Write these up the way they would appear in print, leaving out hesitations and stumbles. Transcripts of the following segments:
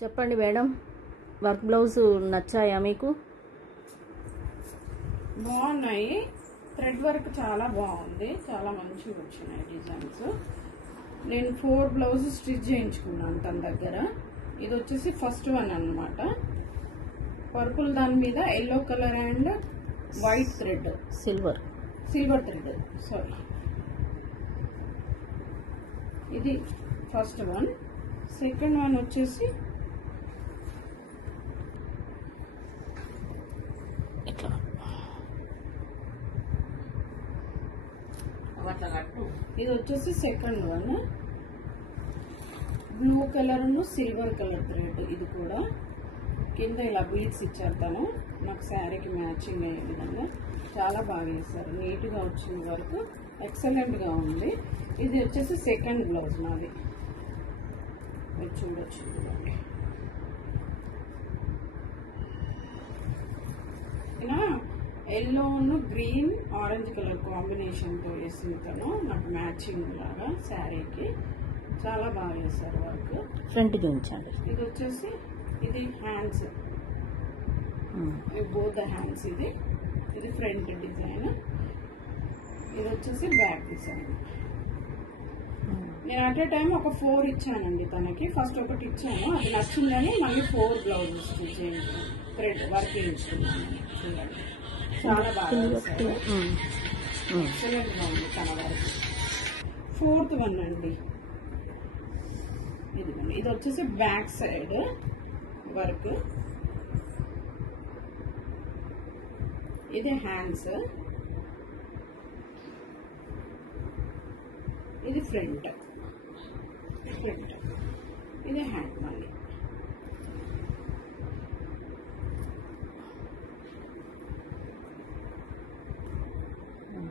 చెప్పండి madam, work blouse నచ్చాయా మీకు? బాగున్నాయి. థ్రెడ్ వర్క్ చాలా బాగుంది, చాలా మంచిగా వచ్చినాయి డిజైన్స్. నేను 4 బ్లౌజెస్ స్టిచ్ చేయించుకున్నాను తన దగ్గర. ఇది వచ్చేసి ఫస్ట్ వన్ అన్నమాట. పర్పుల్ దాని మీద yellow colour and white thread, silver thread, sorry. ఇది ఫస్ట్ వన్. సెకండ్ వన్ వచ్చేసి ఇట్లా ఇది వచ్చేసి second one. Blue colour silver colour thread. ఇది కూడా కింద ఇలా బీడ్స్ ఇచ్చారు తను నాకు శారీకి మ్యాచింగ్ అయ్యే విధంగా. చాలా బాగా వేస్తారు, నీట్గా వచ్చింది వర్క్, ఎక్సలెంట్గా ఉంది. ఇది వచ్చేసి సెకండ్ బ్లౌజ్ నాది, మీరు చూడొచ్చు. ఇలా ఎల్లో గ్రీన్ ఆరెంజ్ కలర్ కాంబినేషన్తో వేసింది తను నాకు మ్యాచింగ్ లాగా శారీకి. చాలా బాగా వేస్తారు వర్క్. ఫ్రంట్ చూపించండి. ఇది వచ్చేసి ఇది హ్యాండ్స్, బోత్ ద హ్యాండ్స్. ఇది ఫ్రంట్ డిజైన్, ఇది వచ్చేసి బ్యాక్ డిజైన్. నేను అట్ ఏ టైం ఒక 4 ఇచ్చానండి తనకి. ఫస్ట్ ఒకటి ఇచ్చాను, అది నచ్చిందని మళ్ళీ 4 బ్లౌజెస్ స్టిచ్ చేయించాను, థ్రెడ్ వర్క్ చేయించుకున్నాను. చూడండి, చాలా బాగా ఎక్సలెంట్గా ఉంది తన వర్క్. ఫోర్త్ వన్ అండి, ఇది వచ్చేసి బ్యాక్ సైడ్ వర్క్. ఇది హ్యాండ్స్, ఇది ఫ్రంట్, ఇది హ్యాండ్. మళ్ళీ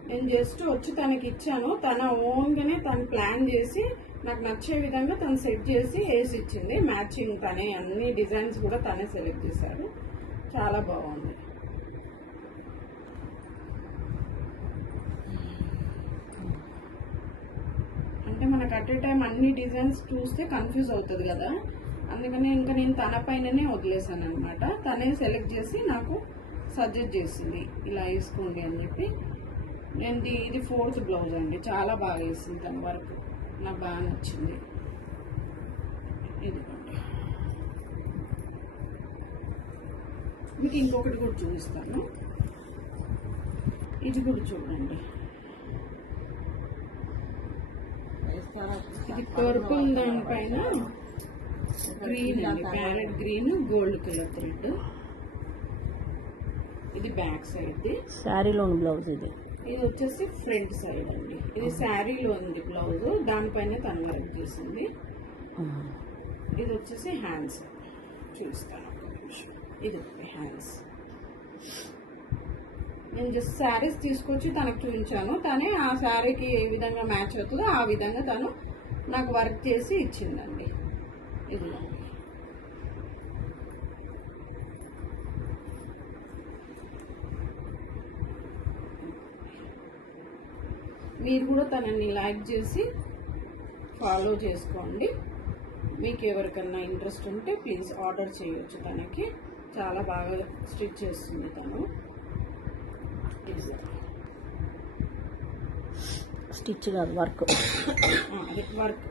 నేను జస్ట్ వచ్చి తనకి ఇచ్చాను. తన ఓన్గానే తను ప్లాన్ చేసి నాకు నచ్చే విధంగా తను సెట్ చేసి వేసి ఇచ్చింది. మ్యాచింగ్ తనే, అన్ని డిజైన్స్ కూడా తనే సెలెక్ట్ చేశారు. చాలా బాగుంది. అంటే మనకు అట్ ఏ టైం అన్ని డిజైన్స్ చూస్తే కన్ఫ్యూజ్ అవుతుంది కదా, అందుకని ఇంకా నేను తన పైననే వదిలేసాను అనమాట. తనే సెలెక్ట్ చేసి నాకు సజెస్ట్ చేసింది, ఇలా వేసుకోండి అని చెప్పి. నేను ఇది 4th బ్లౌజ్ అండి. చాలా బాగా వేసింది తన వర్క్, నాకు బాగా నచ్చింది. ఇదిగోండి, మీకు ఇంకొకటి కూడా చూపిస్తాను. ఇది కూడా చూడండి, ఇది పర్పుల్ దానిపైన గ్రీన్ అండి, parrot green gold colour thread. ఇది బ్యాక్ సైడ్, శారీలోని బ్లౌజ్. ఇది వచ్చేసి ఫ్రంట్ సైడ్ అండి. ఇది శారీలో ఉంది బ్లౌజ్, దానిపైన తను వర్క్ చేసింది. ఇది వచ్చేసి హ్యాండ్స్, చూస్తాను ఒక నిమిషం. ఇది హ్యాండ్స్. నేను జస్ట్ శారీస్ తీసుకొచ్చి తనకు చూపించాను. తనే ఆ శారీకి ఏ విధంగా మ్యాచ్ అవుతుందో ఆ విధంగా తను నాకు వర్క్ చేసి ఇచ్చిందండి. ఇది మీరు కూడా తనని లైక్ చేసి ఫాలో చేసుకోండి. మీకు ఎవరికన్నా ఇంట్రెస్ట్ ఉంటే ప్లీజ్ ఆర్డర్ చేయొచ్చు. తనకి చాలా బాగా స్టిచ్ చేస్తుంది తను. స్టిచ్ కాదు, వర్క్. వర్క్